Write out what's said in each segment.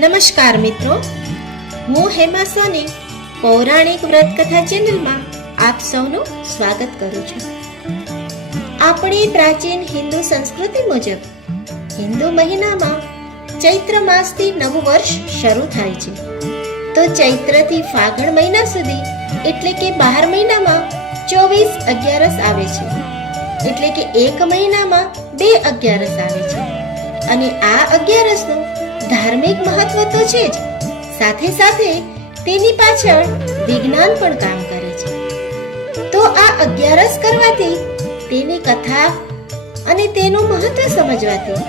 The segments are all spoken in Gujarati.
નમસ્કાર મિત્રો, હું હેમા સોની પૌરાણિક વ્રત કથા ચેનલમાં આપ સૌનું સ્વાગત કરું છું. આપણી પ્રાચીન હિન્દુ સંસ્કૃતિ મુજબ હિન્દુ મહિનામાં ચૈત્ર માસથી નવું વર્ષ શરૂ થાય છે. તો ચૈત્રથી ફાગણ મહિના સુધી એટલે કે 12 મહિનામાં 24 અગિયારસ આવે છે. એટલે કે એક મહિનામાં 2 અગિયારસ આવે છે. અને આ અગિયારસનું ધાર્મિક મહત્વ તો છે જ, સાથે સાથે તેની પાછળ વિજ્ઞાન પણ કામ કરે છે. તો આ અગિયારસ કરવાથી, તેની કથા અને તેનું મહત્વ સમજવાથી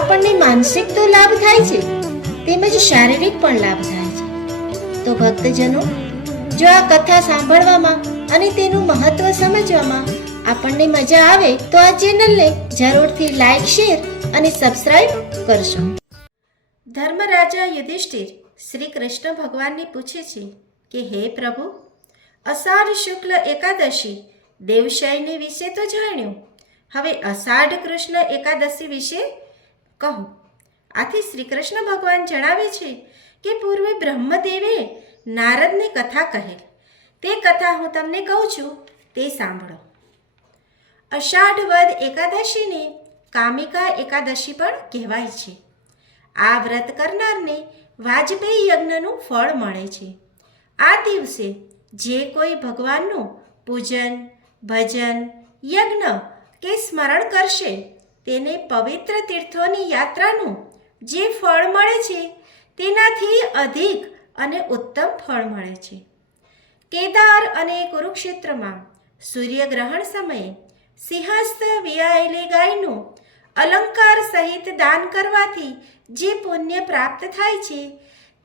આપણને માનસિક તો લાભ થાય છે, તેમજ શારીરિક પણ લાભ થાય છે. તો ભક્તજનો, જો આ કથા સાંભળવામાં અને તેનું મહત્વ સમજવામાં આપણને મજા આવે તો આ ચેનલને જરૂરથી લાઈક, શેર અને સબસ્ક્રાઇબ કરશો. ધર્મરાજા યુધિષ્ઠિર શ્રી કૃષ્ણ ભગવાનને પૂછે છે કે હે પ્રભુ, અષાઢ શુક્લ એકાદશી દેવશયની વિશે તો જાણ્યું, હવે અષાઢ કૃષ્ણ એકાદશી વિશે કહો. આથી શ્રી કૃષ્ણ ભગવાન જણાવે છે કે પૂર્વે બ્રહ્મદેવે નારદને કથા કહેલ, તે કથા હું તમને કહું છું, તે સાંભળો. અષાઢ વદ એકાદશીને કામિકા એકાદશી પણ કહેવાય છે. આ વ્રત કરનારને વાજપેયી યજ્ઞનું ફળ મળે છે. આ દિવસે જે કોઈ ભગવાનનું પૂજન, ભજન, યજ્ઞ કે સ્મરણ કરશે, તેને પવિત્ર તીર્થોની યાત્રાનું જે ફળ મળે છે તેનાથી અધિક અને ઉત્તમ ફળ મળે છે. કેદાર અને કુરુક્ષેત્રમાં સૂર્યગ્રહણ સમયે સિંહસ્થ વિયાયેલી ગાયનું અલંકાર સહિત દાન કરવાથી જે પુણ્ય પ્રાપ્ત થાય છે,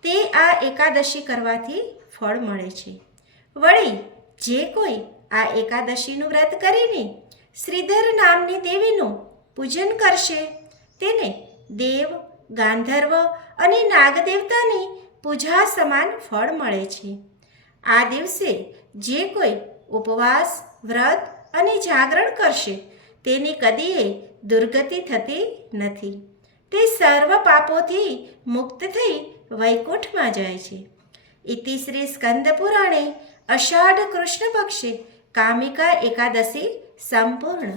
તે આ એકાદશી કરવાથી ફળ મળે છે. વળી જે કોઈ આ એકાદશીનું વ્રત કરીને શ્રીધર નામની દેવીનું પૂજન કરશે, તેને દેવ, ગાંધર્વ અને નાગદેવતાની પૂજા સમાન ફળ મળે છે. આ દિવસે જે કોઈ ઉપવાસ, વ્રત અને જાગરણ કરશે, તેની કદીએ દુર્ગતિ થતી નથી. તે સર્વ પાપોથી મુક્ત થઈ વૈકુંઠમાં જાય છે. ઇતિ શ્રી સ્કંદ પુરાણે અષાઢ કૃષ્ણ પક્ષે કામિકા એકાદશી સંપૂર્ણ.